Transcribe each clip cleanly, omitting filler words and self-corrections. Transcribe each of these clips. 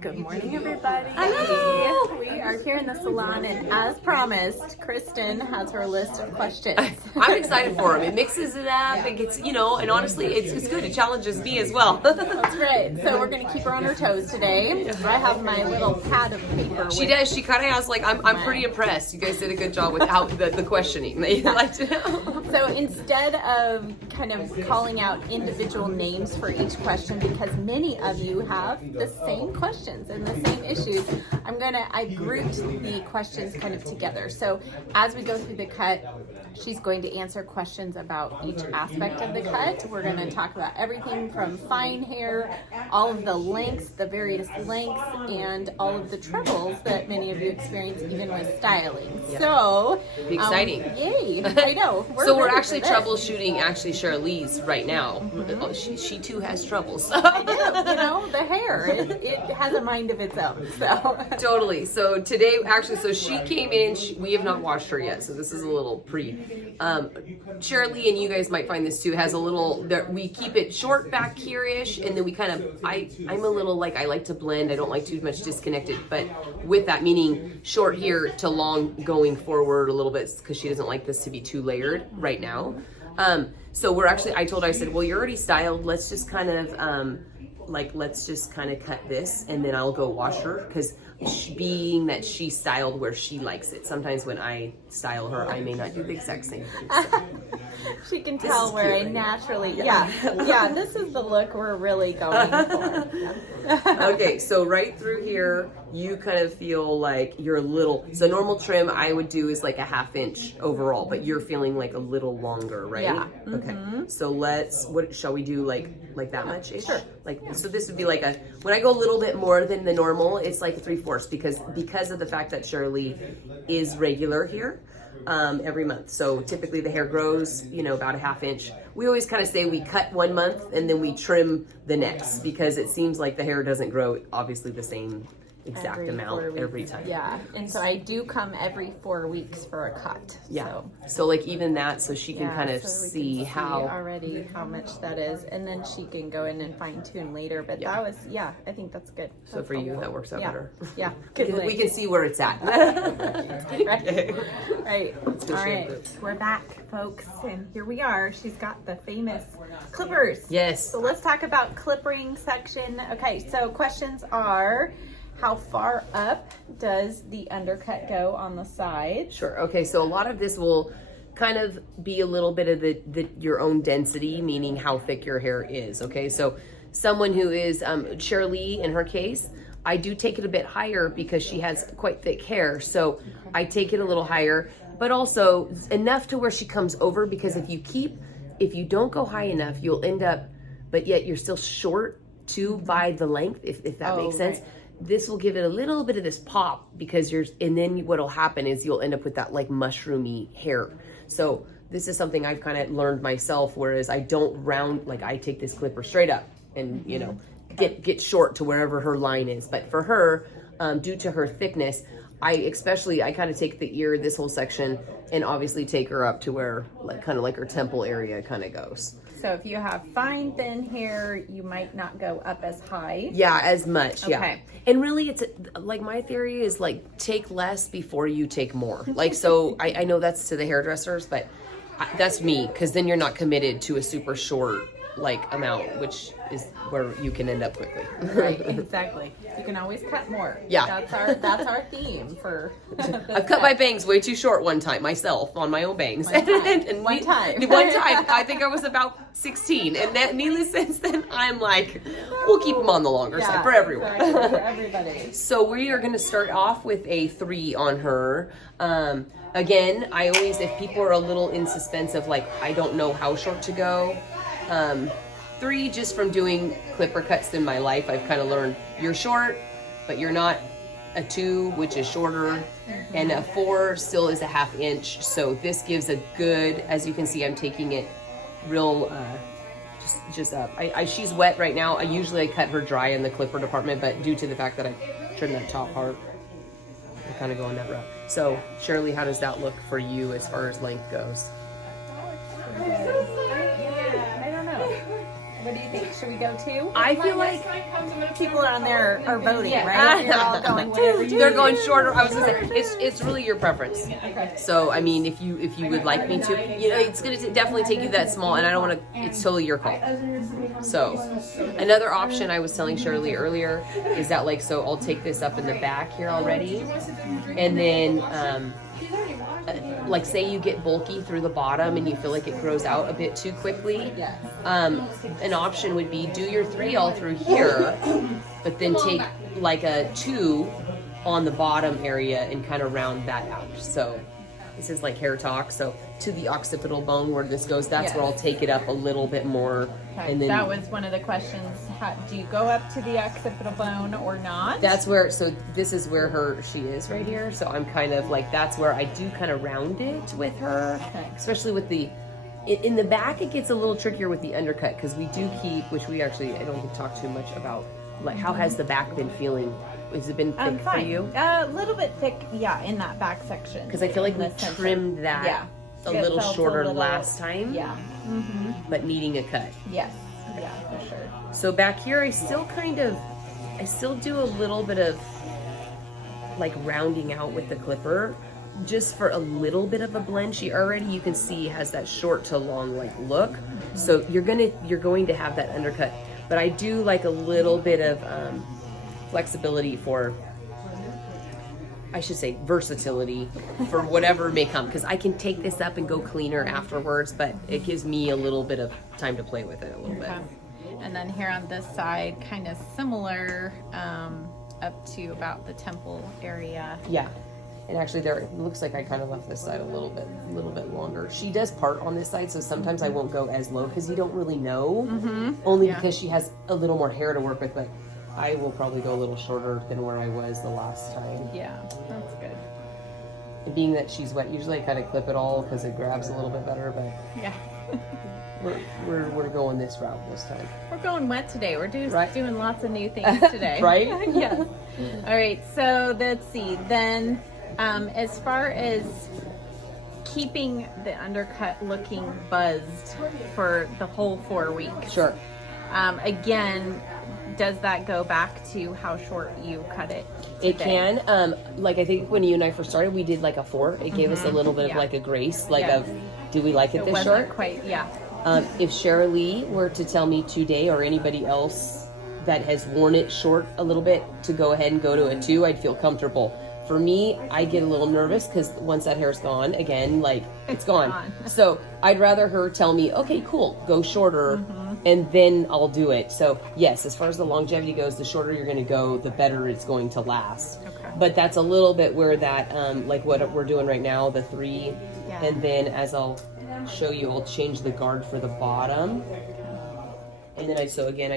Good morning, everybody. Hello. We are here in the salon, and as promised, Kristen has her list of questions. I'm excited for him. It mixes it up. It gets, and honestly, it's good. It challenges me as well. That's right. So we're going to keep her on her toes today. I have my little pad of paper. She does. She kind of has I'm pretty impressed. You guys did a good job with how the questioning that you like to know. So instead of kind of calling out individual names for each question, because many of you have the same questions and the same issues, I grouped the questions kind of together. So as we go through the cut, she's going to answer questions about each aspect of the cut. We're going to talk about everything from fine hair, all of the lengths, the various lengths, and all of the troubles that many of you experience even with styling. Yeah. So exciting. Yay. I know. We're actually troubleshooting Charalee's right now. Mm-hmm. She too has troubles. I do. The hair, it has a mind of its own. So totally. So today, she came in. We have not washed her yet, so this is a little pre. Shirley, and you guys might find this too, has a little. We keep it short back here-ish, and then we kind of. I'm a little I like to blend. I don't like too much disconnected, but with that meaning short here to long going forward a little bit, because she doesn't like this to be too layered right now. So we're actually. I said, well, you're already styled. Let's just kind of. Let's just kind of cut this, and then I'll go wash her, because being that she styled where she likes it. Sometimes when I style her, I may not do the exact same thing. So. She can tell where I naturally, this is the look we're really going for. Okay, so right through here, you kind of feel like you're a little, so normal trim I would do is like a 1/2 inch overall, but you're feeling like a little longer, right? Yeah. Okay, Mm-hmm. so what shall we do, like that much? Sure. So this would be when I go a little bit more than the normal, it's like 3/4, because of the fact that Shirley is regular here. Every month. So typically the hair grows, about a 1/2 inch. We always kind of say we cut 1 month and then we trim the next, because it seems like the hair doesn't grow obviously the same exact amount every time. Yeah, and so I do come every 4 weeks for a cut. Yeah. So even that, so she can kind of see how already how much that is, and then she can go in and fine tune later. But that was, I think that's good. So for you, that works out better. Yeah. We can see where it's at. Right. All right. We're back, folks, and here we are. She's got the famous clippers. Yes. So let's talk about clippering section. Okay. So questions are, how far up does the undercut go on the side? Sure. Okay. So a lot of this will kind of be a little bit of your own density, meaning how thick your hair is. Okay. So someone who is Shirley, in her case, I do take it a bit higher because she has quite thick hair. So I take it a little higher, but also enough to where she comes over, because if you don't go high enough, you'll end up, but yet you're still short too by the length, if that makes sense. Right. This will give it a little bit of this pop, and then what'll happen is you'll end up with that mushroomy hair. So this is something I've kind of learned myself, whereas I don't round, I take this clipper straight up and, get short to wherever her line is. But for her, due to her thickness, I kind of take the ear, this whole section, and obviously take her up to where kind of her temple area kind of goes. So if you have fine, thin hair, you might not go up as high. Yeah, as much. Yeah. Okay. And really, it's my theory is take less before you take more. So I know that's to the hairdressers, but that's me, because then you're not committed to a super short amount, which is where you can end up quickly. Right, exactly. You can always cut more. Yeah. That's our theme for I've cut my bangs way too short one time myself, on my own bangs. One time. One time. I think I was about 16, and needless since then, I'm we'll keep them on the longer side for everyone. For everybody. So we are going to start off with a 3 on her. Again, I always, if people are a little in suspense of I don't know how short to go, 3, just from doing clipper cuts in my life, I've kind of learned you're short, but you're not. A 2, which is shorter, and a 4 still is a 1/2 inch. So this gives a good, as you can see, I'm taking it real, just up. She's wet right now. I cut her dry in the clipper department, but due to the fact that I trimmed that top part, I'm kind of going that route. So Shirley, how does that look for you as far as length goes? I don't know. What do you think? Should we go 2? I feel like People on there are voting, right? They're all going 2. they're going shorter. I was gonna say it's really your preference. So I mean, if you would like me to, you know, it's gonna definitely take you that small, and I don't want to. It's totally your call. So another option I was telling Shirley earlier is that like, so I'll take this up in the back here already, and then like say you get bulky through the bottom and you feel like it grows out a bit too quickly. An option would be do your 3 all through here, but then take like a 2 on the bottom area and kind of round that out. So this is like hair talk. So to the occipital bone where this goes, that's where I'll take it up a little bit more. Okay. And then that was one of the questions. Do you go up to the occipital bone or not? that's where, so this is where she is right here. So I'm kind of like, that's where I do kind of round it with her, especially with the, in the back, it gets a little trickier with the undercut because we do keep, which we actually, I don't think talk too much about, like how has the back been feeling? Has it been thick for you? A little bit thick, yeah, in that back section. Because I feel like we trimmed that a little shorter last time. Yeah. But needing a cut. Yes. Yeah, for sure. So back here, I still do a little bit of like rounding out with the clipper, just for a little bit of a blend. She already, you can see, has that short to long like look. So you're going to have that undercut. But I do like a little bit of flexibility for, I should say versatility for whatever may come, because I can take this up and go cleaner afterwards, but it gives me a little bit of time to play with it a little bit. And then here on this side, kind of similar, up to about the temple area. Yeah. And actually there, it looks like I kind of left this side a little bit longer. She does part on this side, so sometimes I won't go as low because you don't really know, only because she has a little more hair to work with, but I will probably go a little shorter than where I was the last time. Yeah, that's good. And being that she's wet, usually I kind of clip it all because it grabs a little bit better, but yeah. we're going this route this time. We're going wet today. We're doing lots of new things today. Right? Yes. All right, so let's see. Then as far as keeping the undercut looking buzzed for the whole 4 weeks. Sure. Again, does that go back to how short you cut it today? It can. Like I think when you and I first started, we did like a 4. It gave us a little bit of like a grace, like of, do we like it this short? Quite, yeah. If Sharalee were to tell me today, or anybody else that has worn it short a little bit, to go ahead and go to a 2, I'd feel comfortable. For me, I get a little nervous because once that hair's gone, again, like it's gone. So I'd rather her tell me, okay, cool, go shorter, and then I'll do it. So yes, as far as the longevity goes, the shorter you're going to go, the better it's going to last. Okay. But that's a little bit where that, like what we're doing right now, the 3, and then as I'll show you, I'll change the guard for the bottom. And then I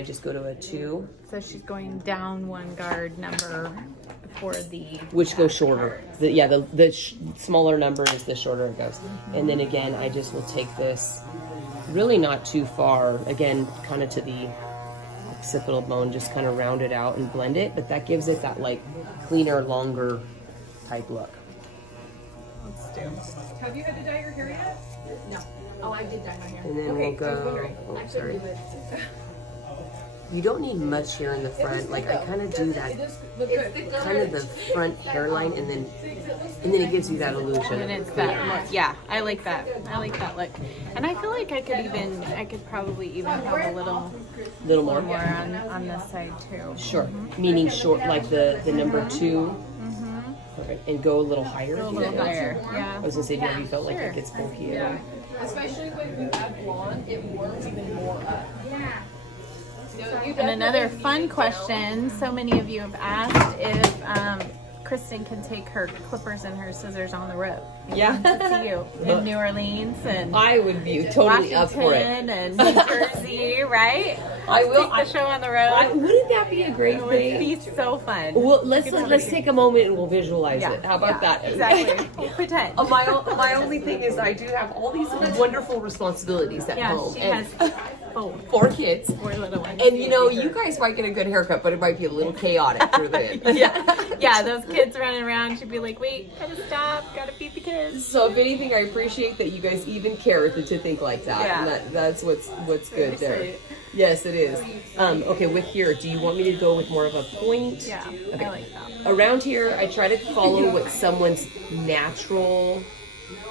just go to a 2. So she's going down 1 guard number for the... Which goes shorter. The smaller number is the shorter it goes. And then again, I just will take this really not too far. Again, kind of to the occipital bone, just kind of round it out and blend it. But that gives it that like cleaner, longer type look. Let's do. Have you had to dye your hair yet? No. Oh, I did dye my hair. And then we'll go... Oh, sorry. You don't need much here in the front. Like I kind of do that, kind of the front hairline, and then it gives you that illusion. And it's that look. Yeah, I like that. I like that look. And I feel like I could probably even have a little more on this side too. Sure. Meaning short, like the number 2. Perfect. And go a little higher. A little higher. Yeah. I was gonna say, have you felt like it gets bulky? Yeah. Especially when you add blonde, it warms even more up. Yeah. And another fun question, so many of you have asked if Kristen can take her clippers and her scissors on the road. Yeah. To see you in New Orleans and I would be totally Washington up for it. And New Jersey, right? I will. Take the show on the road. Wouldn't that be a great thing? It would be so fun. Well, let's take a moment and we'll visualize it. How about that? Exactly. We'll pretend. My only thing is I do have all these wonderful responsibilities at home. She has 4 kids. 4 little ones. And you guys might get a good haircut, but it might be a little chaotic through the end. Yeah, those kids running around, she'd be like, wait, gotta stop, gotta feed the kids. So if anything, I appreciate that you guys even care to think like that. Yeah. And that's what's good there. Sweet. Yes, it is. Okay, with here, do you want me to go with more of a point? Yeah, okay. I like that. Around here, I try to follow what someone's natural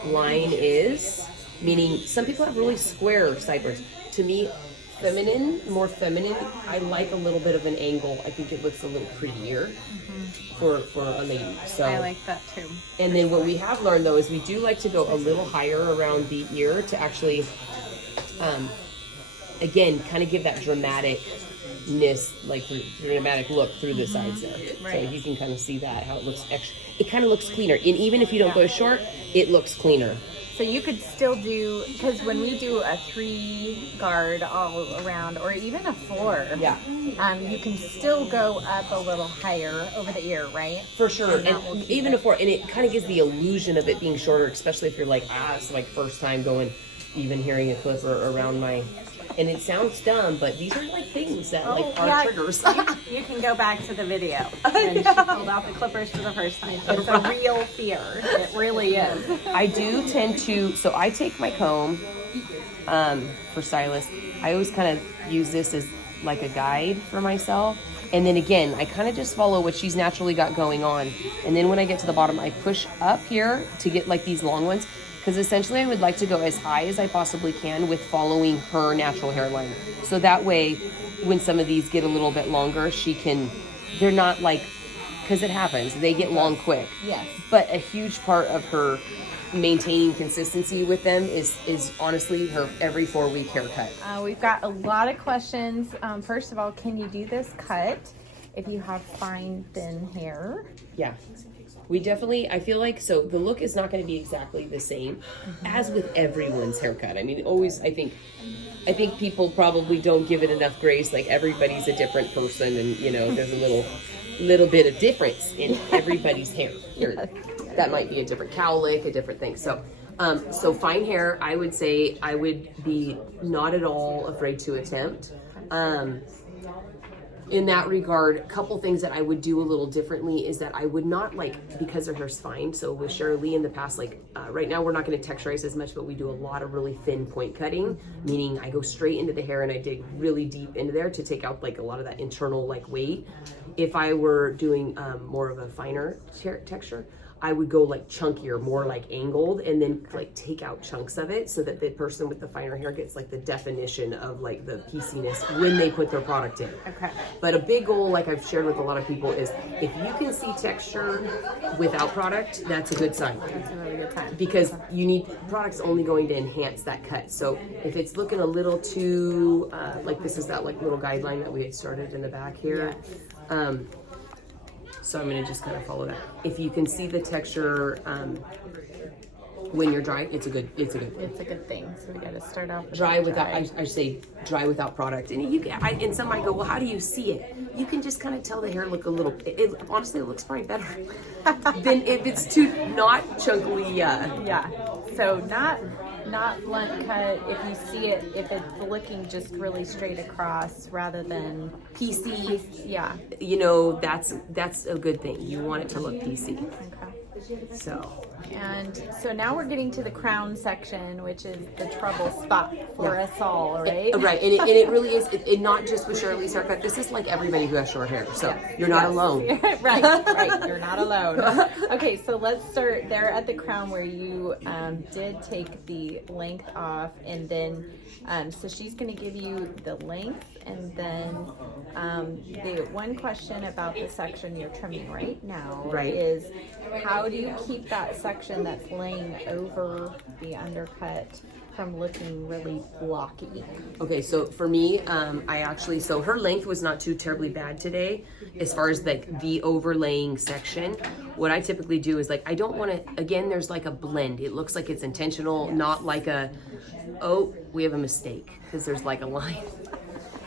line is, meaning some people have really square sideburns. To me, more feminine, I like a little bit of an angle. I think it looks a little prettier for a lady. So I like that too. And then what we have learned though is we do like to go a little higher around the ear to actually, again, kind of give that dramaticness, like dramatic look through the sides there. Right. So you can kind of see that, how it looks extra. It kind of looks cleaner. And even if you don't go short, it looks cleaner. So you could still do, because when we do a 3 guard all around, or even a 4, you can still go up a little higher over the ear, right? For sure, and even a 4, and it kind of gives the illusion of it being shorter, especially if you're like, it's like first time going, even hearing a clipper around my, and it sounds dumb, but these are like things that are triggers. You can go back to the video when she pulled out the clippers for the first time. It's a real fear. It really is. I do tend to, so I take my comb for Stylist. I always kind of use this as like a guide for myself. And then again, I kind of just follow what she's naturally got going on. And then when I get to the bottom, I push up here to get like these long ones. Because essentially I would like to go as high as I possibly can with following her natural hairline. So that way, when some of these get a little bit longer, they're not like, because it happens, they get long quick. Yes. But a huge part of her maintaining consistency with them is honestly her every 4-week haircut. We've got a lot of questions. First of all, can you do this cut if you have fine, thin hair? Yeah. We definitely, I feel like, so the look is not going to be exactly the same as with everyone's haircut. I mean, always, I think people probably don't give it enough grace. Like everybody's a different person, and there's a little bit of difference in everybody's hair. That might be a different cowlick, a different thing. So, so fine hair, I would say I would be not at all afraid to attempt. In that regard, a couple things that I would do a little differently is that I would not because her hair's fine. So with Sharalee in the past, right now we're not going to texturize as much, but we do a lot of really thin point cutting, meaning I go straight into the hair and I dig really deep into there to take out a lot of that internal weight. If I were doing more of a finer texture, I would go chunkier, more angled, and then take out chunks of it so that the person with the finer hair gets the definition of the pieciness when they put their product in. Okay. But a big goal, I've shared with a lot of people, is if you can see texture without product, that's a good sign. That's a really good sign. Because you need products only going to enhance that cut. So if it's looking a little too, this is that little guideline that we had started in the back here. Yes. So I'm going to just kind of follow that. If you can see the texture when you're dry, it's a good thing. So we got to start off with dry without. I say dry without product. And and some might go, well, how do you see it? You can just kind of tell the hair look a little. Honestly, it looks probably better than if it's too not chunkily. Yeah. So not blunt cut. If you see it, if it's looking just really straight across rather than PC. Yeah. That's a good thing. You want it to look PC. Okay. So now we're getting to the crown section, which is the trouble spot for us all, right? Right, and it really is. It not just with Sharalee's haircut. This is everybody who has short hair. So you're not alone. right. You're not alone. Okay, so let's start there at the crown where you did take the length off, and then so she's going to give you the length, and then the one question about the section you're trimming right now is how do you keep that section that's laying over the undercut from looking really blocky? Okay, so for me, so her length was not too terribly bad today as far as the overlaying section. What I typically do is I don't want to, again, there's a blend. It looks like it's intentional, not we have a mistake, because there's a line.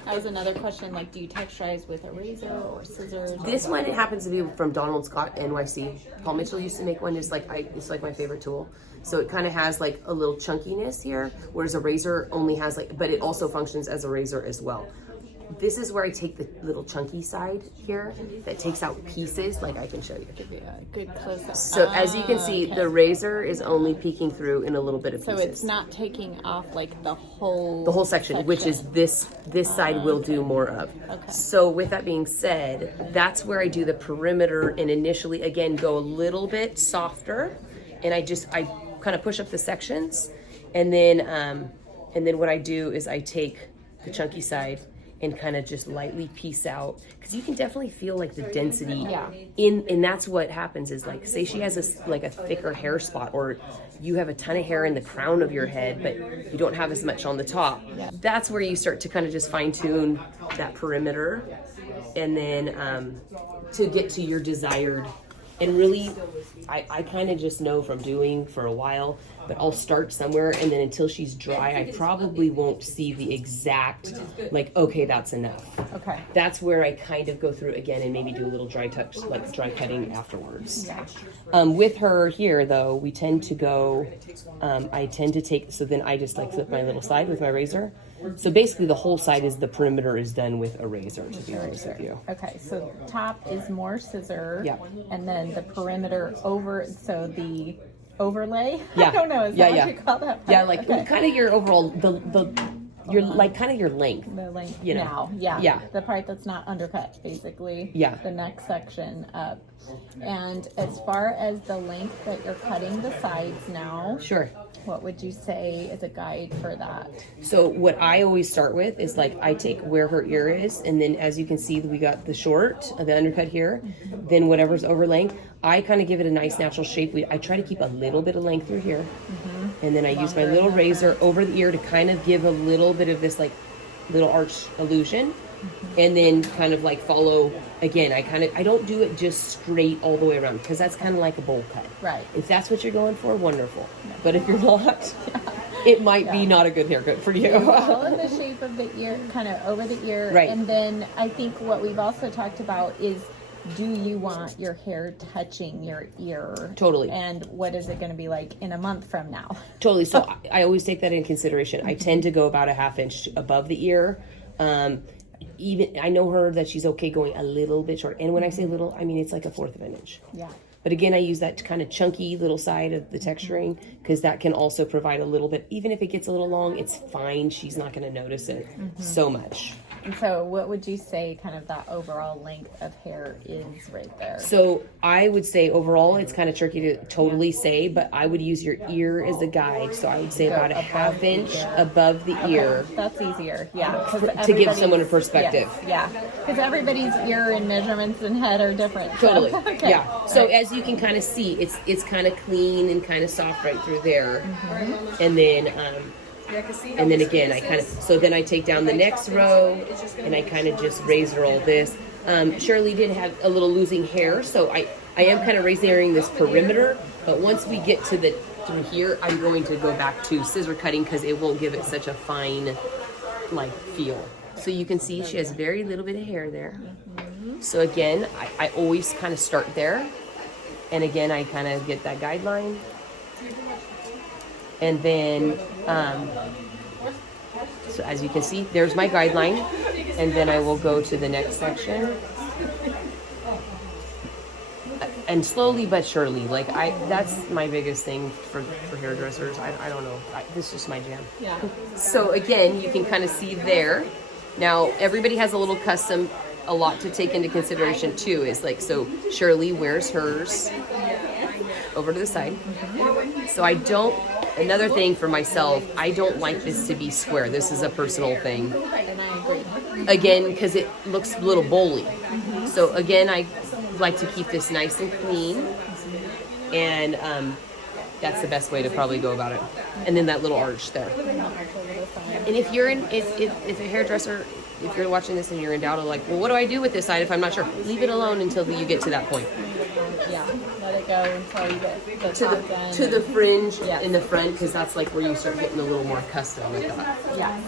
That was another question, do you texturize with a razor or scissors? This one, it happens to be from Donald Scott, NYC. Paul Mitchell used to make one. It's my favorite tool. So it kind of has a little chunkiness here, whereas a razor only has but it also functions as a razor as well. this is where I take the little chunky side here that takes out pieces, like I can show you. Give you a good close up. So as you can see, okay. the razor is only peeking through in a little bit of So pieces. it's not taking off like the whole section, which is this side will do more of. Okay. So with that being said, that's where I do the perimeter and initially again go a little bit softer, and I kind of push up the sections, and then what I do is I take the chunky side and kind of just lightly piece out, because you can definitely feel like the density and that's what happens is, like, say she has a thicker hair spot, or you have a ton of hair in the crown of your head but you don't have as much on the top. That's where you start to kind of just fine tune that perimeter, and then to get to your desired. And really, I kind of just know from doing for a while, but I'll start somewhere, and then until she's dry, I probably won't see the exact, like, okay, that's enough. Okay. That's where I kind of go through again and maybe do a little dry touch, like dry cutting afterwards. With her here, though, we tend to go, I tend to take, so then I just like flip my little side with my razor. So basically the whole side is, the perimeter is done with a razor, to be honest with you. Okay, so top is more scissor. Yeah. And then the perimeter over, so the overlay? Yeah. I don't know, is that what you call that part? Yeah, like Okay. kind of your overall, your like kind of your length. The length you know. now, yeah. Yeah. The part that's not undercut, basically. Yeah. The next section up. And as far as the length that you're cutting the sides now, Sure. what would you say is a guide for that? So what I always start with is, like, I take where her ear is, and then as you can see, we got the short, the undercut here, then whatever's over length, I kind of give it a nice natural shape. I try to keep a little bit of length through here, and then I use my little razor over the ear to kind of give a little bit of this, like, little arch illusion, and then kind of like follow again. I don't do it just straight all the way around, because that's kind of like a bowl cut. Right. If that's what you're going for, wonderful. But if you're not, it might be not a good haircut for you. Follow the shape of the ear, kind of over the ear. Right. And then I think what we've also talked about is, do you want your hair touching your ear? Totally. And what is it going to be like in a month from now? Totally. So I always take that in consideration. I tend to go about a ½ inch above the ear. Even I know her that she's okay going a little bit short. And when I say little, I mean it's like a 1/4 of an inch. Yeah. But again, I use that kind of chunky little side of the texturing, because that can also provide a little bit. Even if it gets a little long, it's fine. She's not going to notice it so much. And so what would you say kind of that overall length of hair is right there? So I would say overall, it's kind of tricky to totally say, but I would use your ear as a guide. So I would say about a ½ inch above the ear. That's easier, yeah. To give someone a perspective. Yes, yeah, because everybody's ear and measurements and head are different. Totally. So, okay. Yeah. So as you can kind of see, it's kind of clean and kind of soft right through there. And then again, I kind of, so then I take down the next row and I kind of just razor all this. Shirley did have a little losing hair, so I am kind of razoring this perimeter, but once we get to through here, I'm going to go back to scissor cutting, because it won't give it such a fine, like, feel. So you can see she has very little bit of hair there. So again, I always kind of start there. And again, I kind of get that guideline. And then, so as you can see, there's my guideline. And then I will go to the next section. And slowly but surely, like, that's my biggest thing for hairdressers. I don't know. This is just my jam. Yeah. So again, you can kind of see there. Now, everybody has a little custom, a lot to take into consideration too, is like, so Shirley wears hers over to the side. So another thing for myself, I don't like this to be square. This is a personal thing. And I agree. Again, because it looks a little bowly. So again, I like to keep this nice and clean. And that's the best way to probably go about it. And then that little arch there. And if you're if a hairdresser, if you're watching this and you're in doubt of, like, well, what do I do with this side if I'm not sure? Leave it alone until you get to that point. Yeah, let it go until you get the top done. To the fringe Yes. in the front, because that's like where you start getting a little more custom with that. Yeah,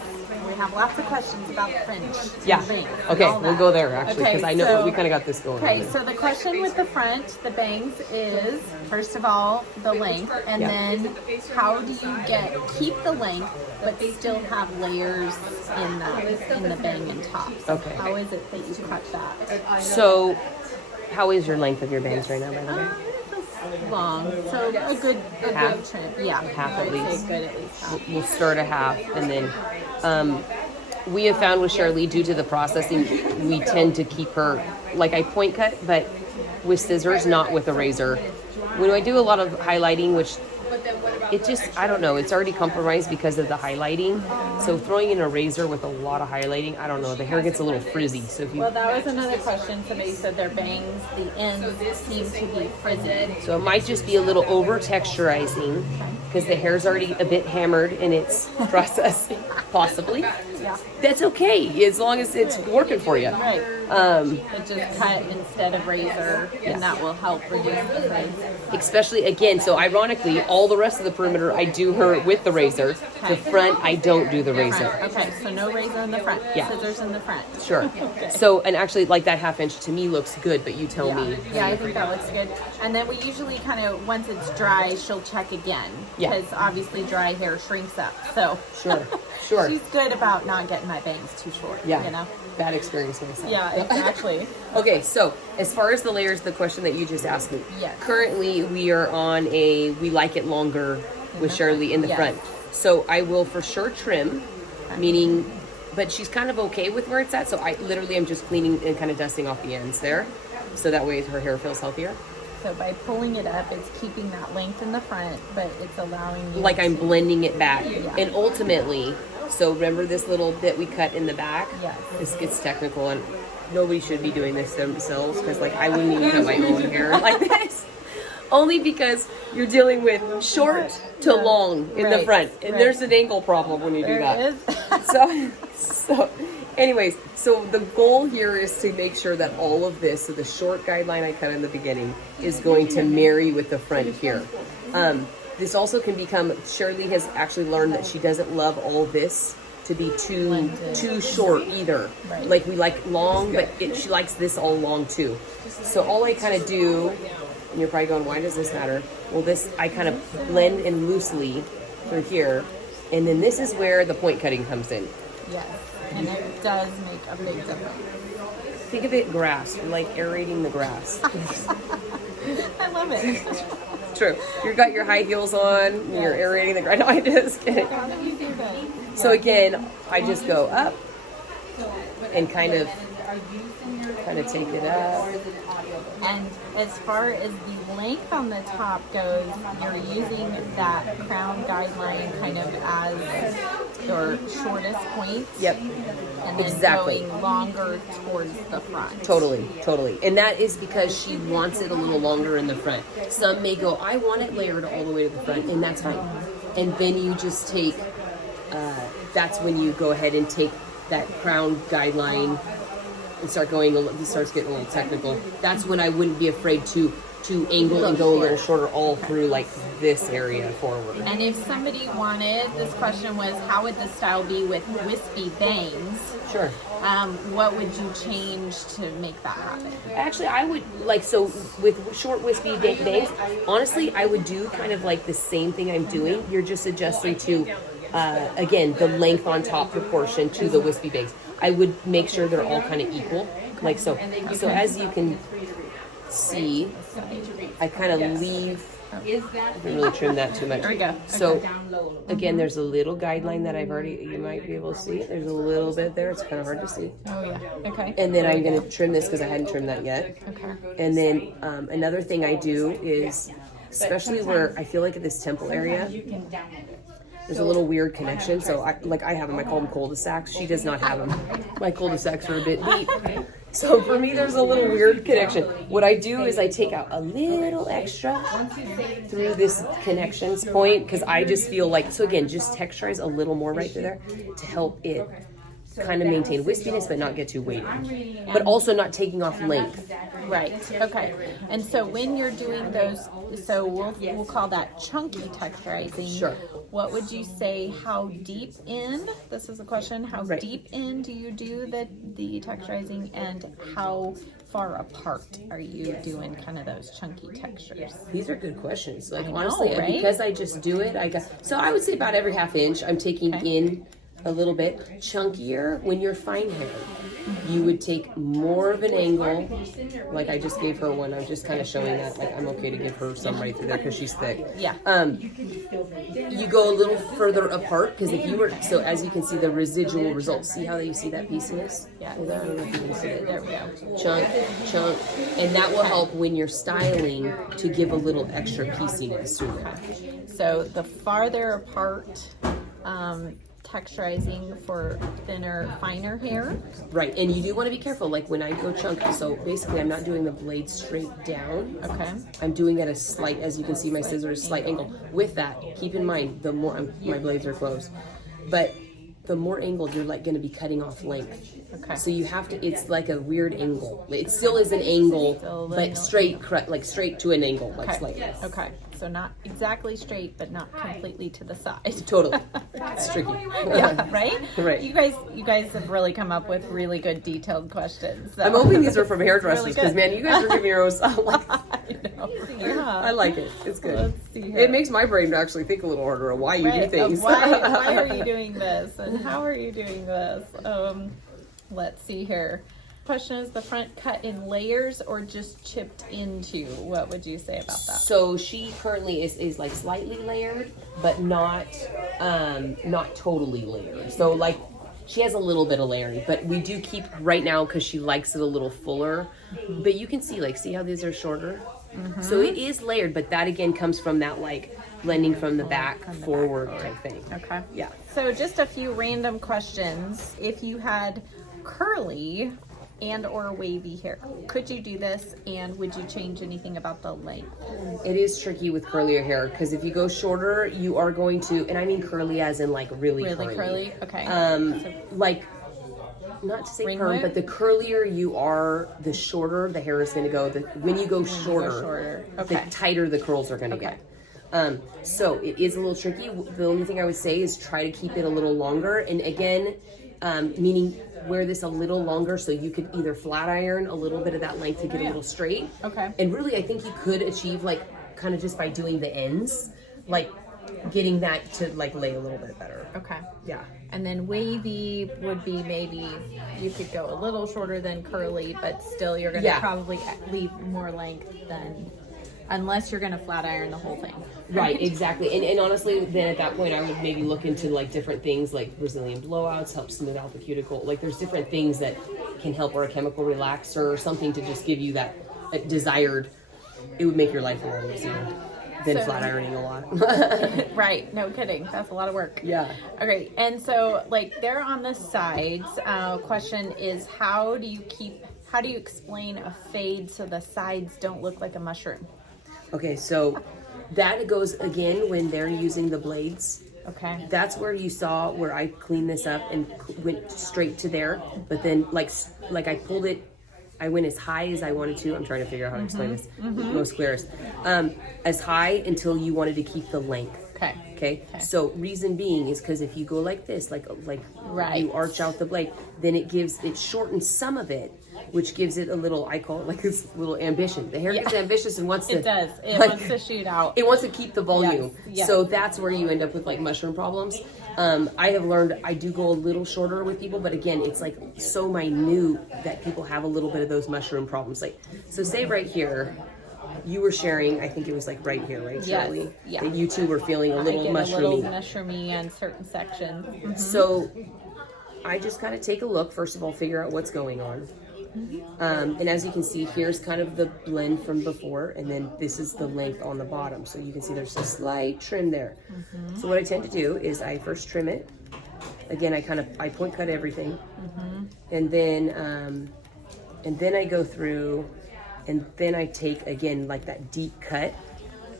we have lots of questions about the fringe. Yeah. And bangs and Okay, all we'll that. go there actually because Okay, I know so- we kind of got this going. Okay, so the question with the front, the bangs, is first of all the length, and Yeah. then how do you keep the length but still have layers in the bang and tops? Okay. How is it that you cut that? So, how is your length of your bangs right now, by the way? It's long, so a good Half? trim. Yeah, Half at I would say least. good at least half. We'll start a half, and then we have found with Sharalee, due to the processing, we tend to keep her like I point cut, but with scissors, not with a razor. When I do a lot of highlighting, which it just, I don't know, it's already compromised because of the highlighting. So throwing in a razor with a lot of highlighting, I don't know, the hair gets a little frizzy. So if you, Well, that was another question. Somebody said their bangs, the ends seem to be frizzy. so it might just be a little over texturizing because the hair's already a bit hammered in its process, possibly. Yeah. That's okay, as long as it's working for you. Right. Um, But just cut instead of razor, and that will help reduce the frizz. especially again, so ironically, all the rest of the perimeter I do her with the razor. The front I don't do the razor. Front. Okay, so no razor in the front. Yeah. Scissors in the front. Sure. Okay. So, and actually, like that half inch to me looks good, but you tell me. Yeah, I think that looks good. And then we usually kind of, once it's dry, she'll check again. Yeah. Because obviously dry hair shrinks up. So Sure. Sure. she's good about not getting my bangs too short. Yeah. You know? Bad experience myself. Yeah, exactly. Okay, so as far as the layers, the question that you just asked me. Yes. Currently, we are on we like it longer with Shirley in the Yes. front. So I will for sure trim, meaning, but she's kind of okay with where it's at. So I literally am just cleaning and kind of dusting off the ends there. So that way her hair feels healthier. So by pulling it up, it's keeping that length in the front, but it's allowing you Like I'm to- blending it back. Yeah. And ultimately, so remember this little bit we cut in the back? Yes. This gets technical and nobody should be doing this themselves because like I wouldn't even cut my own hair like this. Only because you're dealing with short to long in the Right, front. And right. there's an angle problem when you do There that. it is. So anyways, so the goal here is to make sure that all of this, so the short guideline I cut in the beginning is going to marry with the front here. This also can become, Shirley has actually learned that she doesn't love all this to be too short either. Right. Like we like long, but she likes this all long too. So all I kind of do, and you're probably going, why does this matter? Well, this, I kind of blend in loosely through here. And then this is where the point cutting comes in. Yes. And it does make a big difference. Think of it grass, you're like aerating the grass. I love it. True. You got your high heels on, and you're aerating the grass. No, I just kidding. How do you do that? So again, I just go up and kind of take it up. And as far as the length on the top goes, you're using that crown guideline kind of as your shortest point. Yep. And then Exactly. going longer towards the front. Totally. And that is because she wants it a little longer in the front. Some may go, I want it layered all the way to the front, and that's fine. And then you just take, that's when you go ahead and take that crown guideline and start going, it starts getting a little technical. That's when I wouldn't be afraid to angle and go a little shorter all through like this area forward. And if somebody wanted, this question was, how would the style be with wispy bangs? Sure. What would you change to make that happen? Actually, I would like, so with short wispy bangs, honestly, I would do kind of like the same thing I'm doing. You're just adjusting to, again, the length on top proportion to the wispy bangs. I would make sure they're all kind of equal, like so. So as you can see, I kind of leave. I didn't really trim that too much. There we go. So again, there's a little guideline that I've already, you might be able to see. There's a little bit there. It's kind of hard to see. Oh yeah. Okay. And then I'm going to trim this because I hadn't trimmed that yet. Okay. And then another thing I do is, especially where I feel like at this temple area, there's a little weird connection. So I have them, I call them cul-de-sacs. She does not have them. My cul-de-sacs are a bit deep. So for me, there's a little weird connection. What I do is I take out a little extra through this connections point because I just feel like, so again, just texturize a little more right through there to help it kind of maintain wispiness but not get too weighty. But also not taking off length. Right. Okay. And so when you're doing those, so we'll call that chunky texturizing. Sure. what would you say, how deep in, this is a question, how Right. deep in do you do the texturizing, and how far apart are you doing kind of those chunky textures? These are good questions. Like I know, honestly, right? because I just do it, so I would say about every half inch I'm taking Okay. in a little bit. Chunkier when you're fine hair, you would take more of an angle. Like I just gave her one. I'm just kind of showing that like I'm okay to give her some right through there because she's thick. Yeah. You go a little further apart because if you were, so as you can see the residual results, see how you see that pieciness? Yeah. Hold on, I don't know if you can see it. There we go. Chunk, and that will help when you're styling to give a little extra pieciness through there. So the farther apart, texturizing for thinner, finer hair. Right, and you do want to be careful, like when I go chunk, so basically I'm not doing the blade straight down. Okay. I'm doing at a slight, as you can see my scissors, slight angle. With that, keep in mind, the more, my blades are closed, but the more angled, you're like going to be cutting off length. Okay. So you have to, it's like a weird angle. It still is an angle, Still but straight, like straight to an angle, like Okay. slightly. Okay. So not exactly straight, but not completely to the side. Totally. It's tricky. Yeah, right? Right. You guys have really come up with really good detailed questions. So. I'm hoping these are from Really hairdressers because, good. man, you guys are giving your own style. I know. Yeah. I like it. It's good. Let's see here. It makes my brain actually think a little harder of why you do Right, things. why are you doing this? And how are you doing this? Let's see here. Question is the front cut in layers or just chipped into? What would you say about that? So she currently is like slightly layered, but not totally layered. So like she has a little bit of layering, but we do keep right now because she likes it a little fuller. But you can see how these are shorter. So it is layered, but that again comes from that like blending from the back forward type thing. Okay. Yeah. So just a few random questions. If you had curly and or wavy hair, could you do this, and would you change anything about the length? It is tricky with curlier hair because if you go shorter, you are going to, and I mean curly as in like really curly? Okay. Like, not to say Ring perm, whip? but the curlier you are, the shorter the hair is going to go. When you go shorter, Okay. the tighter the curls are going to Okay. get. So it is a little tricky. The only thing I would say is try to keep it a little longer. And again, meaning wear this a little longer so you could either flat iron a little bit of that length to get a little straight. Okay. And really, I think you could achieve like kind of just by doing the ends, like getting that to like lay a little bit better. Okay. Yeah. And then wavy would be maybe you could go a little shorter than curly, but still you're going to Yeah. probably leave more length than, unless you're going to flat iron the whole thing. Right, exactly. And honestly, then at that point, I would maybe look into like different things like Brazilian blowouts, help smooth out the cuticle. Like there's different things that can help, or a chemical relaxer or something to just give you that desired, it would make your life a lot easier than So- flat ironing a lot. Right, no kidding. That's a lot of work. Yeah. Okay, and so like they're on the sides. Question is how do you explain a fade so the sides don't look like a mushroom? Okay, so that goes again when they're using the blades. Okay. That's where you saw where I cleaned this up and went straight to there. But then like I pulled it, I went as high as I wanted to. I'm trying to figure out how to explain this most clearest. As high until you wanted to keep the length. Okay. Okay. So reason being is because if you go like this, like Right. you arch out the blade, then it shortens some of it, which gives it a little, I call it like this little ambition. The hair gets ambitious and wants to. It does. It like, wants to shoot out. It wants to keep the volume. Yes. So that's where you end up with like mushroom problems. I have learned I do go a little shorter with people, but again, it's like so minute that people have a little bit of those mushroom problems. Like, so say right here, you were sharing, I think it was like right here, right, Yes. Shirley? Yeah. That you two were feeling a I little get mushroomy. a little mushroomy on certain sections. Mhm. So I just kind of take a look, first of all, figure out what's going on. And as you can see, here's kind of the blend from before, and then this is the length on the bottom. So you can see there's a slight trim there. So what I tend to do is I first trim it. Again, I point cut everything, and then I go through, and then I take again like that deep cut.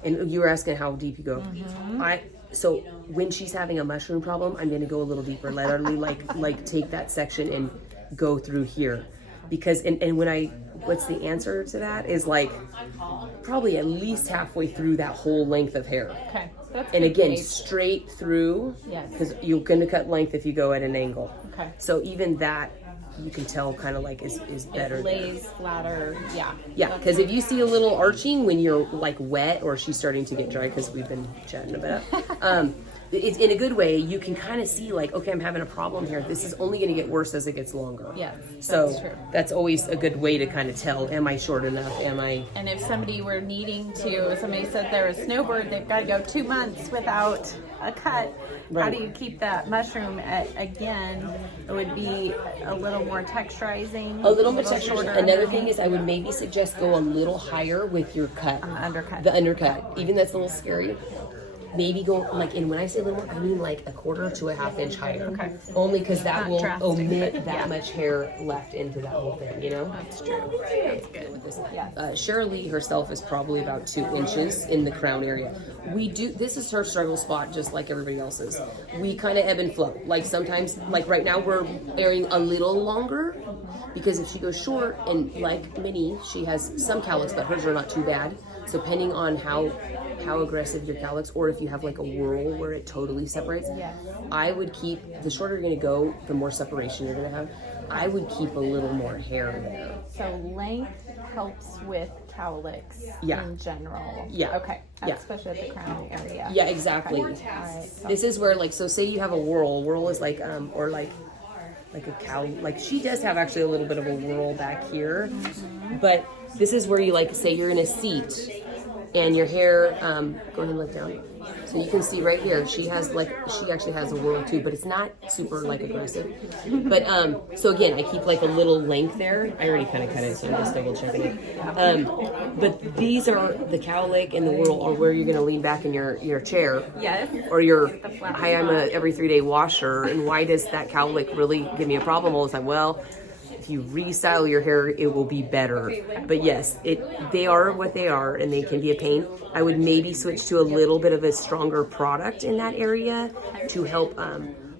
And you were asking how deep you go. So when she's having a mushroom problem, I'm gonna go a little deeper. Literally like take that section and go through here. Because and what's the answer to that is like probably at least halfway through that whole length of hair. Okay. That's And good again, gauge. straight through, Yes. because you're going to cut length if you go at an angle. Okay. So even that, you can tell kind of like is better. It lays flatter. Yeah. Yeah, because if you see a little arching when you're like wet or she's starting to get dry, because we've been chatting about it, it's in a good way. You can kind of see like, okay, I'm having a problem here. This is only going to get worse as it gets longer. Yes, So that's true. that's always a good way to kind of tell, am I short enough? Am I? And if somebody were needing to, somebody said they're a snowbird, they've got to go 2 months without a cut. How Right. do you keep that mushroom at, again, it would be a little more texturizing. A little bit texture. shorter Another underneath. thing is I would maybe suggest go a little higher with your cut. Undercut. The undercut. Even that's a little scary. Maybe go like, and when I say a little more, I mean like a 1/4 to a 1/2 inch higher. Okay. Only because that Not will drastic, omit but that yeah. much hair left into that whole thing, you know? That's true. That's good. With this. Yeah. Sharalee herself is probably about 2 inches in the crown area. We do, this is her struggle spot just like everybody else's. We kind of ebb and flow. Like sometimes, like right now we're airing a little longer because if she goes short, and like Minnie, she has some cowlicks, but hers are not too bad. So depending on how aggressive your cowlicks, or if you have like a whirl where it totally separates, Yes. I would keep, the shorter you're gonna go, the more separation you're gonna have. I would keep a little more hair there. So length helps with cowlicks Yeah. in general. Yeah. Okay. Yeah. Especially at the crown area. Yeah, exactly. All right. This is where, like, so say you have a whirl. Whirl is like, or like a cow. Like she does have actually a little bit of a whirl back here, but this is where you like say you're in a seat, and your hair. Go ahead and look down. So you can see right here, she actually has a whirl too, but it's not super like aggressive. But so again, I keep like a little length there. I already kind of cut it, so I'm just double checking it. But these are the cowlick and the whirl are where you're gonna lean back in your chair. Yes. Or your, The flat hi, I'm a spot. every 3-day washer, and why does that cowlick really give me a problem all the time? Well, if you restyle your hair, it will be better. But yes, they are what they are, and they can be a pain. I would maybe switch to a little bit of a stronger product in that area to help,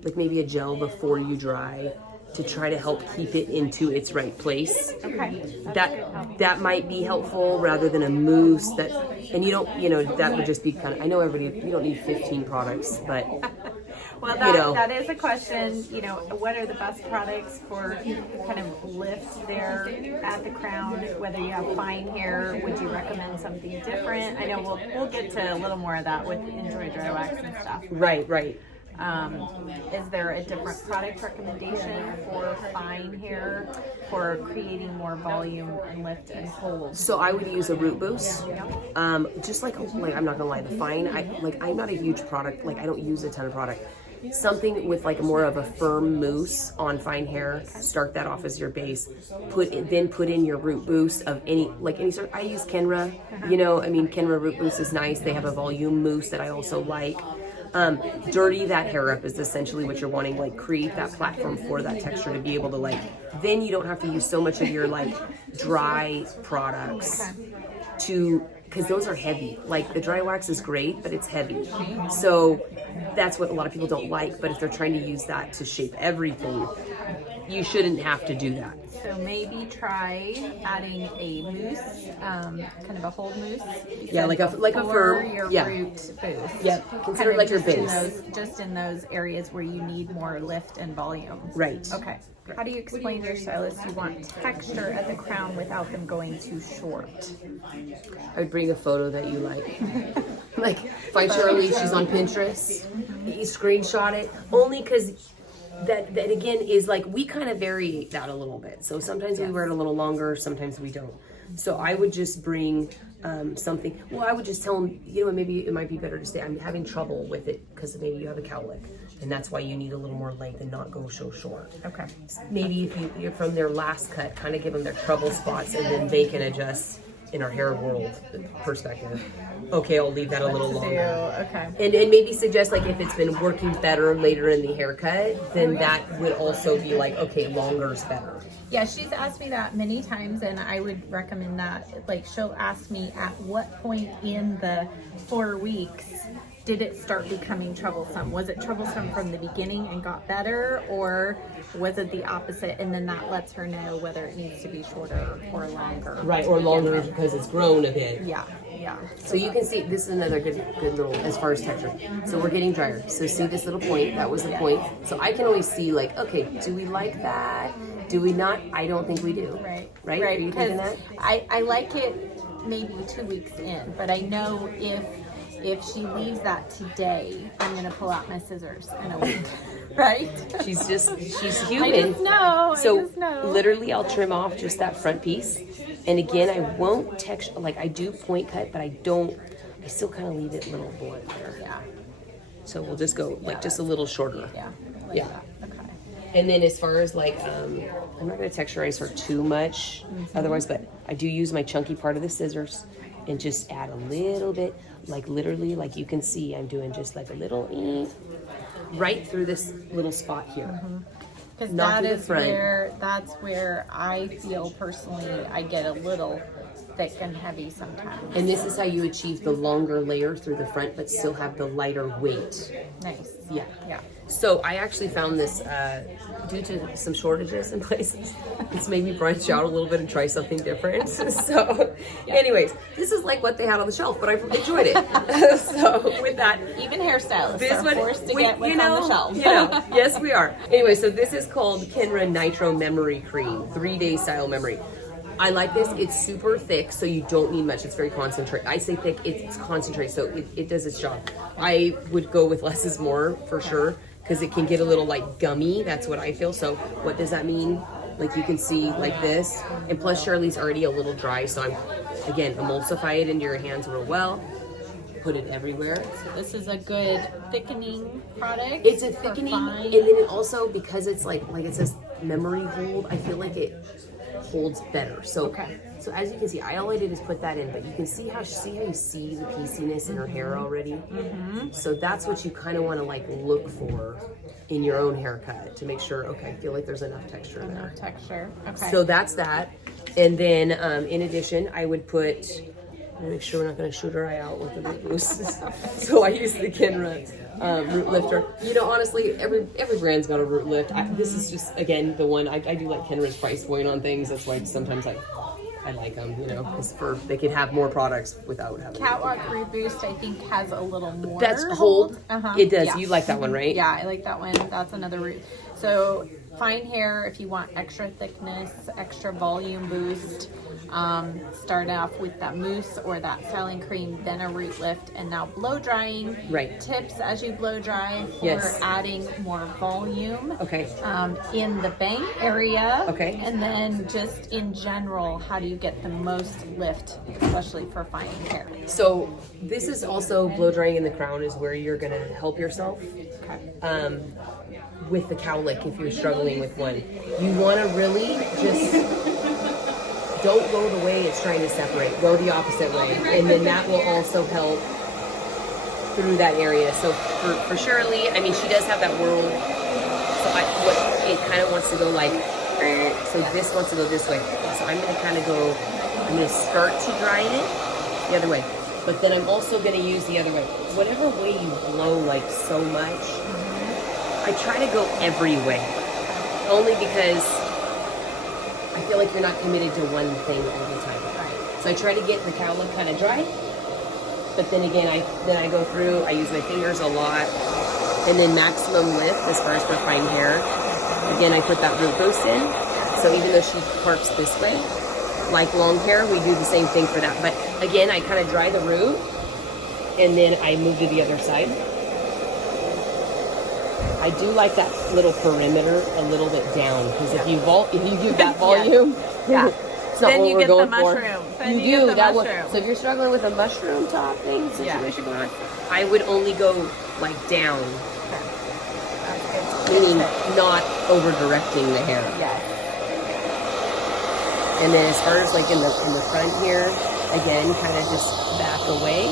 like maybe a gel before you dry, to try to help keep it into its right place. Okay. That might be helpful rather than a mousse that, and you don't, that would just be kind of, I know everybody, you don't need 15 products, but Well, that is a question. What are the best products for kind of lift there at the crown? Whether you have fine hair, would you recommend something different? I know we'll get to a little more of that with Enjoy Dry Wax and stuff. right. Is there a different product recommendation for fine hair for creating more volume and lift and hold? So I would use a root boost. Just like I'm not gonna lie, the fine, I'm not a huge product, I don't use a ton of product. Something with like more of a firm mousse on fine hair, start that off as your base. Then put in your root boost of any sort. I use Kenra, Kenra root boost is nice. They have a volume mousse that I also like. Dirty that hair up is essentially what you're wanting, create that platform for that texture to be able to then you don't have to use so much of your dry products because those are heavy. The dry wax is great, but it's heavy. So that's what a lot of people don't like, but if they're trying to use that to shape everything, you shouldn't have to do that. So maybe try adding a mousse, kind of a hold mousse. Yeah, like a for firm, your yeah. root boost. Yeah, consider it like your base. Just in those areas where you need more lift and volume. Right. Okay. How do you explain to your stylist you want texture at the crown without them going too short? I would bring a photo that you like. Find Sharalee, she's on Pinterest. You screenshot it. Only because that again is we kind of vary that a little bit. So sometimes we wear it a little longer, sometimes we don't. So I would just bring something. Well, I would just tell them, maybe it might be better to say I'm having trouble with it because maybe you have a cowlick, and that's why you need a little more length and not go so short. Okay. Maybe if you're from their last cut, kind of give them their trouble spots, and then they can adjust in our hair world perspective. Okay, I'll leave that a little longer. Okay. And maybe suggest if it's been working better later in the haircut, then that would also be okay, longer is better. Yeah, she's asked me that many times, and I would recommend that. She'll ask me at what point in the 4 weeks did it start becoming troublesome? Was it troublesome from the beginning and got better, or was it the opposite? And then that lets her know whether it needs to be shorter or longer. Right, or longer because it's grown a bit. Yeah. Yeah. So you can see, this is another good little, as far as texture. So we're getting drier. So see this little point, that was the point. So I can always see like, okay, do we like that? Do we not? I don't think we do. Right. Right? Are you thinking that? I like it maybe 2 weeks in, but I know if she leaves that today, I'm gonna pull out my scissors in a week. Right? She's human. I just know. So literally I'll trim off just that front piece. And again, I won't texture, like I do point cut, but I still kind of leave it a little blunt there. Yeah. So we'll just go like just a little shorter. Yeah. Yeah. That. Okay. And then as far as like, I'm not going to texturize her too much otherwise, but I do use my chunky part of the scissors and just add a little bit, like literally, like you can see I'm doing just like a little right through this little spot here. Because Not that's through the front. that's where I feel personally I get a little thick and heavy sometimes. And this is how you achieve the longer layer through the front, but still have the lighter weight. Nice. Yeah. Yeah. So I actually found this due to some shortages in places. It's made me branch out a little bit and try something different. So anyways, this is like what they had on the shelf, but I enjoyed it. So with that, Even hairstylists are forced to get what's on the shelf. Yes, we are. Anyway, so this is called Kenra Nitro Memory Cream, 3-day style memory. I like this. It's super thick, so you don't need much. It's very concentrated. I say thick, it's concentrated, so it does its job. I would go with less is more for sure, because it can get a little like gummy. That's what I feel. So what does that mean? Like you can see like this. And plus Charlie's already a little dry, so I'm, again, emulsify it into your hands real well. Put it everywhere. This is a good thickening product. It's a thickening, and then it also, because it's like it says memory hold, I feel like it holds better. So so as you can see, all I did is put that in, but you can see how you see the pieciness in her hair already. So that's what you kind of want to like look for in your own haircut to make sure, okay, I feel like there's enough texture there. Texture. Okay. So that's that. And then in addition, I would put, make sure we're not going to shoot her eye out with the root boost. So I use the Kenra root lifter. You know, honestly, every brand's got a root lift. This is just, again, the one I do like Kenra's price point on things. That's why sometimes I like them, you know, because they can have more products without having. Catwalk Root Boost, I think, has a little more. That's hold. It does. Yeah. You like that one, right? Yeah, I like that one. That's another root. So fine hair, if you want extra thickness, extra volume boost, start off with that mousse or that styling cream, then a root lift, and now blow drying. Right. Tips as you blow dry for Yes. adding more volume. Okay. In the bang area. Okay. And then just in general, how do you get the most lift, especially for fine hair? So this is also blow drying in the crown is where you're going to help yourself. With the cowlick, if you're struggling with one, you want to really just don't go the way it's trying to separate. Go the opposite way, and then that will also help through that area. So for Shirley, I mean, she does have that whirl. So it kind of wants to go like, so this wants to go this way. So I'm going to kind of go. I'm going to start to dry it the other way, but then I'm also going to use the other way. Whatever way you blow like so much, I try to go every way, only because I feel like you're not committed to one thing all the time. So I try to get the cowlick kind of dry, but then again, I go through, I use my fingers a lot, and then maximum lift as far as for fine hair. Again, I put that root boost in, so even though she parts this way, like long hair, we do the same thing for that. But again, I kind of dry the root, and then I move to the other side. I do like that little perimeter a little bit down, because if you do that volume, it's not Then what you we're get going the for. mushroom. Then You you do get the that mushroom. one. So if you're struggling with a mushroom topping situation going on, I would only go like down, meaning not over directing the hair. Yes. And then as far as like in the front here, again, kind of just back away,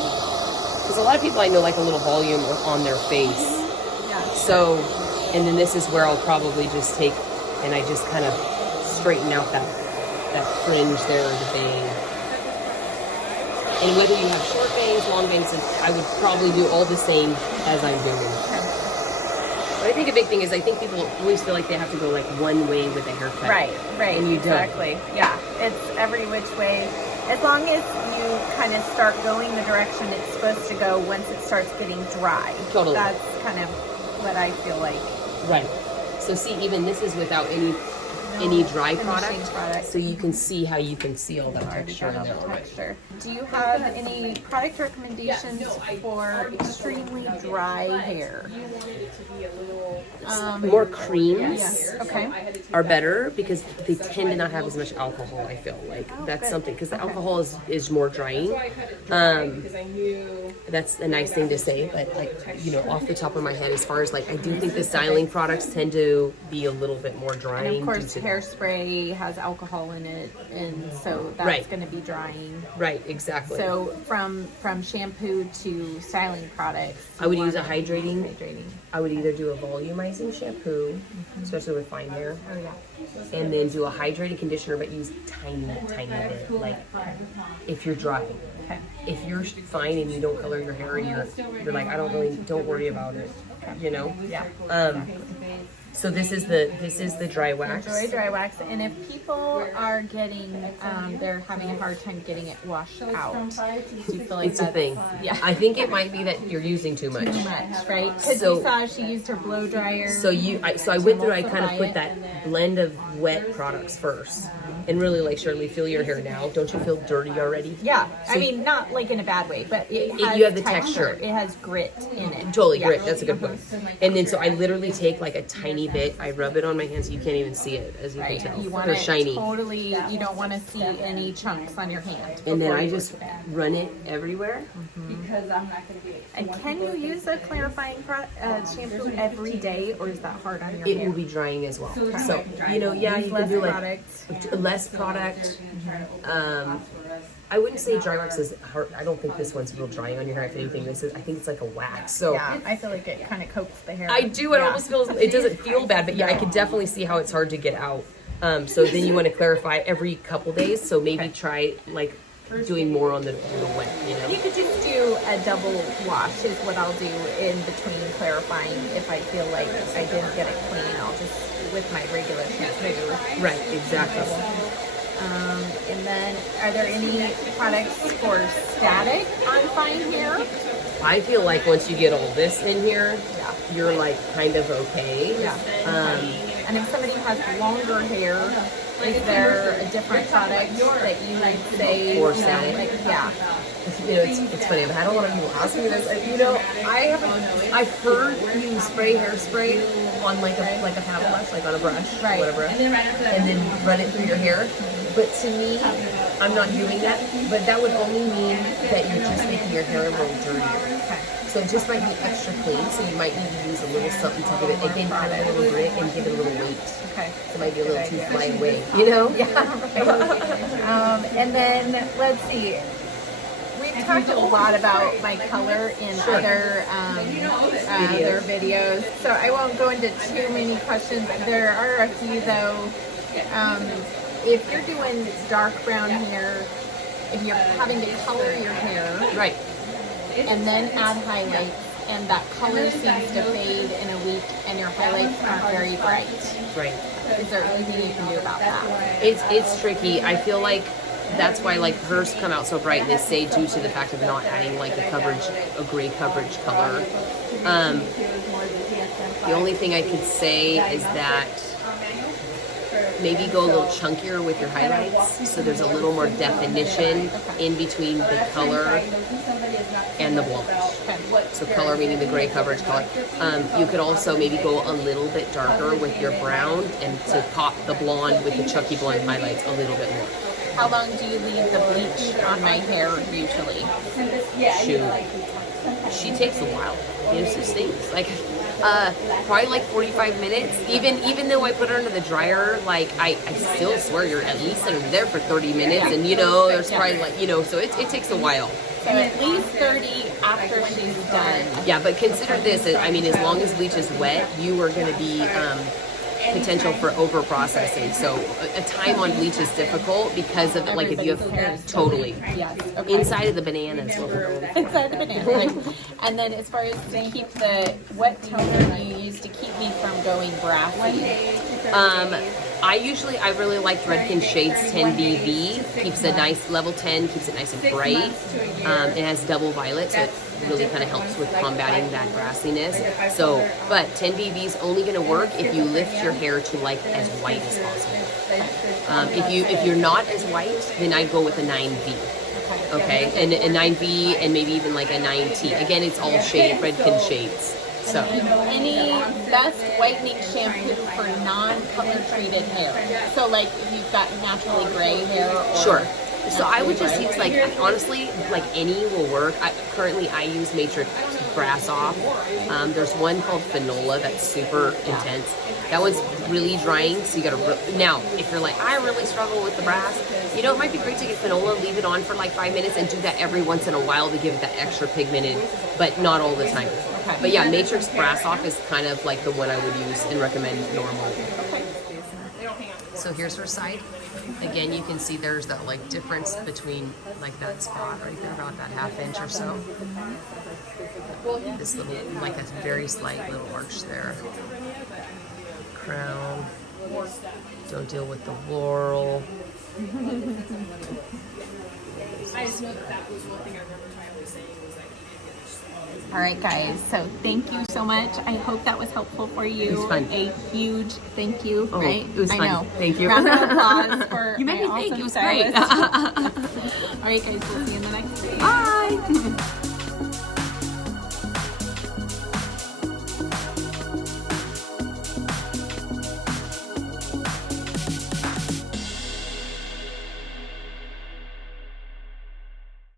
because a lot of people I know like a little volume on their face. So, and then this is where I'll probably just take, and I just kind of straighten out that fringe there, the bang. And whether you have short bangs, long bangs, I would probably do all the same as I'm doing. But I think a big thing is I think people always feel like they have to go like one way with a haircut. Right, And you don't. exactly. Yeah, it's every which way. As long as you kind of start going the direction it's supposed to go once it starts getting dry. Totally. That's kind of what I feel like. Right. So see, even this is without any dry product, so you can see how you can see all that texture in there already. Texture. Do you have any product recommendations for extremely dry hair? More creams Yes. Okay. are better because they tend to not have as much alcohol. I feel like that's something because the alcohol is more drying. That's a nice thing to say, but like, you know, off the top of my head, as far as like, I do think the styling products tend to be a little bit more drying. And of course, hairspray has alcohol in it, and so that's going to be drying. Right, exactly. So from shampoo to styling products, I would use a hydrating. hydrating. I would either do a volumizing shampoo, especially with fine hair, Oh yeah. and then do a hydrating conditioner, but use tiny bit, like if you're dry. Okay. If you're fine and you don't color your hair and you're like, don't worry about it, you know? Yeah. So this is the dry wax. Dry wax, and if people are getting, they're having a hard time getting it washed out, do you feel like It's a thing. Yeah. I think it might be that you're using too much. Too much, right? Because So- you saw she used her blow dryer. So I went through. I kind of put that blend of wet products first, and really like Shirley, feel your hair now. Don't you feel dirty already? Yeah, So I mean, not like in a bad way, but it has you have the texture. It has grit in it. Totally Yeah. great. That's a good point. And then so I literally take like a tiny bit. I rub it on my hands. So you can't even see it, as you Right. can tell. You want They're it shiny. totally. You don't want to see any chunks on your hand. And then before I you just work it. run it everywhere. And can you use a clarifying shampoo every day, or is that hard on your It hair? will be drying as well. So you know, yeah, you can Less do like product. less product. I wouldn't say dry wax is hard. I don't think this one's real dry on your hair. If anything, I think it's like a wax. So Yeah, I feel like it kind of coats the hair. I do. It Yeah. almost feels. It doesn't feel bad, but yeah, I could definitely see how it's hard to get out. So then you want to clarify every couple days. So maybe try like doing more on the wet. You know. You could just do a double wash is what I'll do in between clarifying. If I feel like I didn't get it clean, I'll just with my regular shampoo. Right. Exactly. And then, are there any products for static on fine hair? I feel like once you get all this in here, you're like kind of okay. Yeah. And if somebody has longer hair, is there a different product that you would say? For static? Like, yeah. You know, it's funny. I've had a lot of people ask me this. You know, I've heard you spray hairspray on like a paddle brush, like on a brush, Right. whatever, and then run it through your hair. But to me, I'm not doing that. But that would only mean that you're just making your hair a little dirtier. Okay. So it just might be extra clean. So you might need to use a little something to give it again, kind of a little grit and give it a little weight. Okay. So it might be a little too flying away, you know? And then let's see. We've talked a lot about my color in other videos, so I won't go into too many questions. There are a few though. If you're doing dark brown hair, if you're having to color your hair, Right. and then add highlights, and that color seems to fade in a week, and your highlights aren't very bright, Right. is there anything you can do about that? It's tricky. I feel like that's why like hers come out so bright. They say due to the fact of not adding like a gray coverage color. The only thing I could say is that maybe go a little chunkier with your highlights, so there's a little more definition in between the color and the blonde. So color meaning the gray coverage color. You could also maybe go a little bit darker with your brown and to pop the blonde with the chunky blonde highlights a little bit more. How long do you leave the bleach on my hair usually? Shoot. She takes a while. You know, she stinks. Like, probably like 45 minutes. Even though I put her under the dryer, like I still swear you're at least under there for 30 minutes. And you know, there's probably like, you know, so it takes a while. So at least 30 after she's done. Yeah, but consider this. I mean, as long as bleach is wet, you are going to be potential for over processing. So a time on bleach is difficult because of like if you have totally inside of the bananas. Inside the banana, right? And then as far as to keep the, what toner do you use to keep me from going brassy? I really like Redken Shades 10BV. Keeps a nice level 10, keeps it nice and bright. It has double violet, so it really kind of helps with combating that grassiness. So, but 10BV is only going to work if you lift your hair to like as white as possible. If you're not as white, then I'd go with a 9V. Okay, and a 9V and maybe even like a 9T. Again, it's all Redken shades. So, any best whitening shampoo for non-color treated hair? So, like if you've got naturally gray hair. Or sure. So I would just use like, honestly, like any will work. Currently I use Matrix Brass Off. There's one called Finola that's super intense. That one's really drying, so you gotta, now, if you're like, I really struggle with the brass, you know, it might be great to get Finola, leave it on for like 5 minutes and do that every once in a while to give it that extra pigmented, but not all the time. Okay. But yeah, Matrix Brass Off is kind of like the one I would use and recommend normally. Okay. So here's her side. Again, you can see there's that like difference between like that spot right there, about that ½ inch or so. This little, like a very slight little arch there. Crown. Don't deal with the whorl. I just know that was one thing I remember Tyler saying was like All right, guys. So thank you so much. I hope that was helpful for you. It was fun. A huge thank you. Oh, right? it was I fun. know. Thank you. Round of applause for You made my me think. awesome It was great. stylist. All right, guys. We'll see you in the next video. Bye.